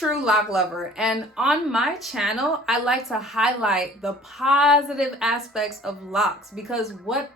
true lock lover, and on my channel, I like to highlight the positive aspects of locks, because what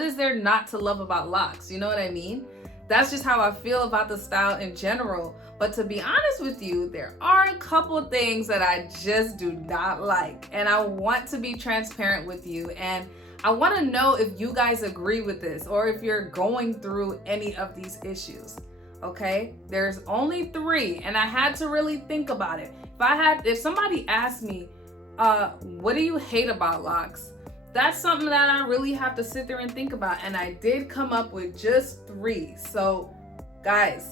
is there not to love about locks? You know what I mean? That's just how I feel about the style in general. But to be honest with you, there are a couple of things that I just do not like, and I want to be transparent with you, and I want to know if you guys agree with this or if you're going through any of these issues. Okay, there's only 3, and I had to really think about it. If somebody asked me, what do you hate about locks? That's something that I really have to sit there and think about, and I did come up with just 3. So guys,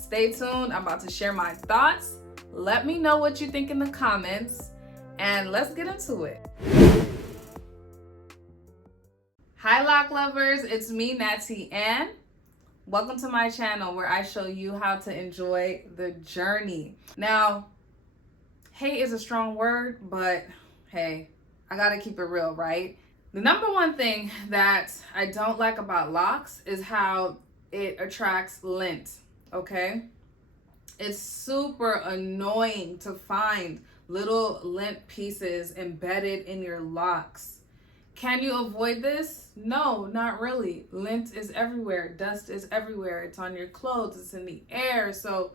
stay tuned. I'm about to share my thoughts. Let me know what you think in the comments, and let's get into it. Hi lock lovers, it's me, Natty, and welcome to my channel where I show you how to enjoy the journey. Now, hate is a strong word, but hey, I gotta keep it real, right? The number one thing that I don't like about locks is how it attracts lint, okay? It's super annoying to find little lint pieces embedded in your locks. Can you avoid this? No, not really. Lint is everywhere. Dust is everywhere. It's on your clothes. It's in the air. So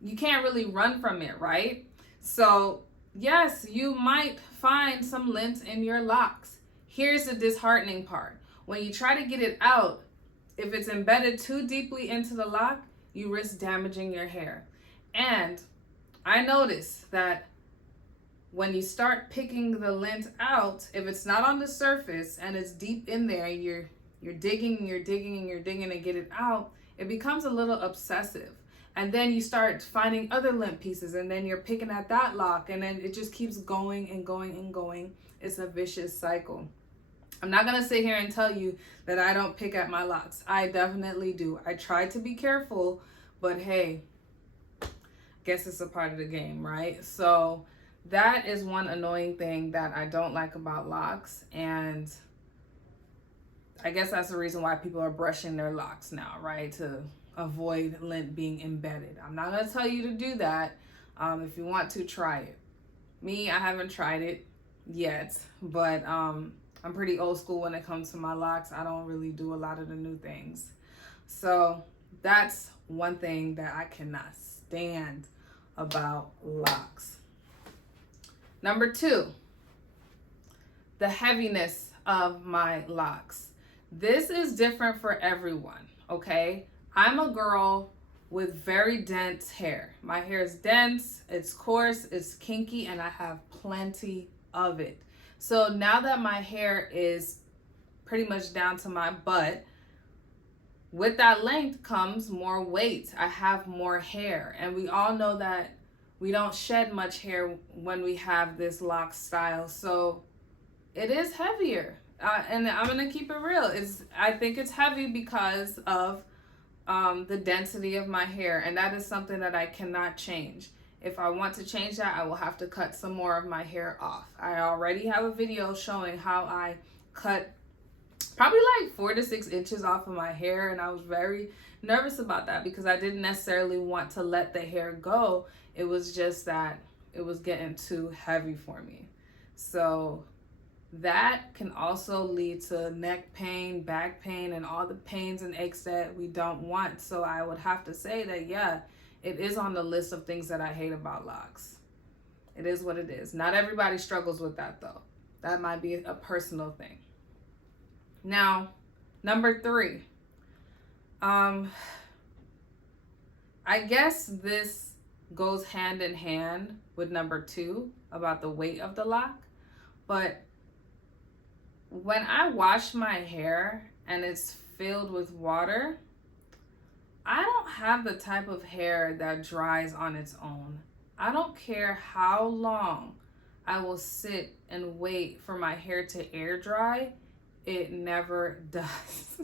you can't really run from it, right? So yes, you might find some lint in your locks. Here's the disheartening part. When you try to get it out, if it's embedded too deeply into the lock, you risk damaging your hair. And I noticed that when you start picking the lint out, if it's not on the surface and it's deep in there, you're digging and you're digging and you're digging to get it out, it becomes a little obsessive. And then you start finding other lint pieces, and then you're picking at that lock, and then it just keeps going and going and going. It's a vicious cycle. I'm not gonna sit here and tell you that I don't pick at my locks. I definitely do. I try to be careful, but hey, guess it's a part of the game, right? So that is one annoying thing that I don't like about locks, and I guess that's the reason why people are brushing their locks now, right? To avoid lint being embedded. I'm not gonna tell you to do that. If you want to, try it. Me, I haven't tried it yet, but I'm pretty old school when it comes to my locks. I don't really do a lot of the new things. So that's one thing that I cannot stand about locks. Number 2, the heaviness of my locks. This is different for everyone, okay? I'm a girl with very dense hair. My hair is dense, it's coarse, it's kinky, and I have plenty of it. So now that my hair is pretty much down to my butt, with that length comes more weight. I have more hair, and we all know that we don't shed much hair when we have this lock style, so it is heavier. And I'm gonna keep it real. I think it's heavy because of the density of my hair, and that is something that I cannot change. If I want to change that, I will have to cut some more of my hair off. I already have a video showing how I cut probably like 4 to 6 inches off of my hair, and I was very nervous about that because I didn't necessarily want to let the hair go. It was just that it was getting too heavy for me. So that can also lead to neck pain, back pain, and all the pains and aches that we don't want. So I would have to say that, yeah, it is on the list of things that I hate about locks. It is what it is. Not everybody struggles with that, though. That might be a personal thing. Now, number 3. I guess this goes hand in hand with number 2 about the weight of the lock. But when I wash my hair and it's filled with water, I don't have the type of hair that dries on its own. I don't care how long I will sit and wait for my hair to air dry. It never does.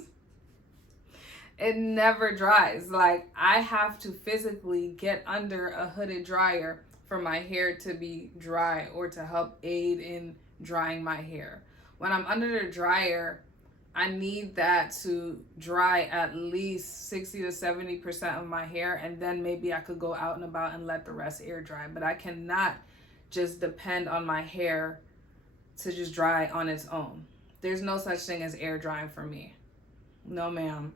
It never dries. Like, I have to physically get under a hooded dryer for my hair to be dry or to help aid in drying my hair. When I'm under the dryer, I need that to dry at least 60 to 70% of my hair, and then maybe I could go out and about and let the rest air dry. But I cannot just depend on my hair to just dry on its own. There's no such thing as air drying for me. No, ma'am.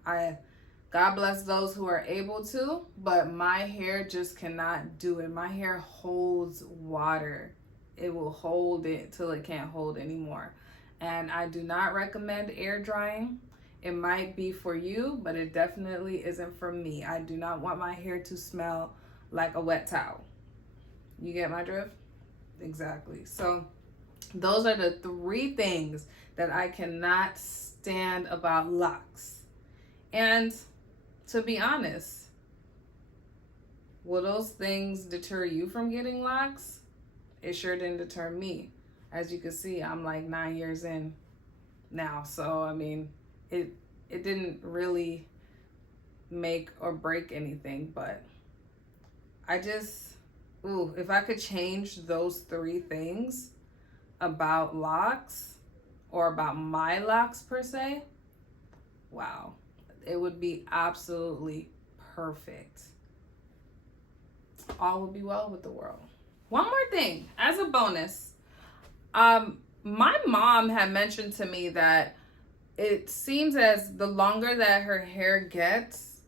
God bless those who are able to, but my hair just cannot do it. My hair holds water. It will hold it till it can't hold anymore. And I do not recommend air drying. It might be for you, but it definitely isn't for me. I do not want my hair to smell like a wet towel. You get my drift? Exactly. So those are the 3 things that I cannot stand about locks. And to be honest, will those things deter you from getting locks? It sure didn't deter me. As you can see, I'm like 9 years in now. So, I mean, it didn't really make or break anything, but I just, if I could change those 3 things about locks, or about my locks per se, wow, it would be absolutely perfect. All would be well with the world. One more thing, as a bonus, my mom had mentioned to me that it seems as the longer that her hair gets,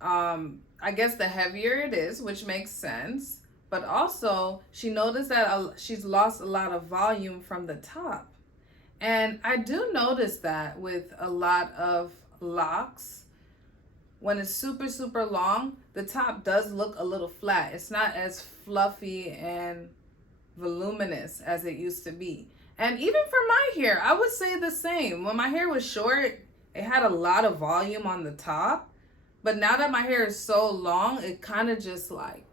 I guess the heavier it is, which makes sense. But also, she noticed that she's lost a lot of volume from the top. And I do notice that with a lot of locks, when it's super, super long, the top does look a little flat. It's not as fluffy and voluminous as it used to be. And even for my hair, I would say the same. When my hair was short, it had a lot of volume on the top. But now that my hair is so long, it kind of just like,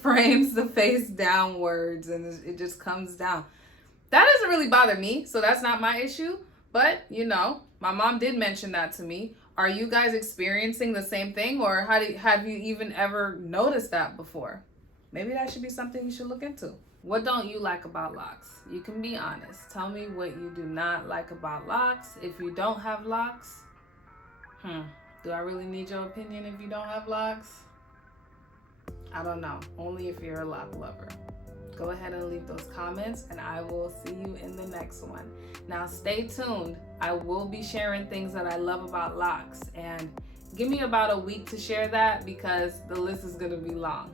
frames the face downwards and it just comes down. That doesn't really bother me, so that's not my issue. But, my mom did mention that to me. Are you guys experiencing the same thing, or have you even ever noticed that before? Maybe that should be something you should look into. What don't you like about locks? You can be honest. Tell me what you do not like about locks. If you don't have locks, do I really need your opinion if you don't have locks? I don't know. Only if you're a lock lover. Go ahead and leave those comments, and I will see you in the next one. Now stay tuned. I will be sharing things that I love about locks, and give me about a week to share that because the list is going to be long.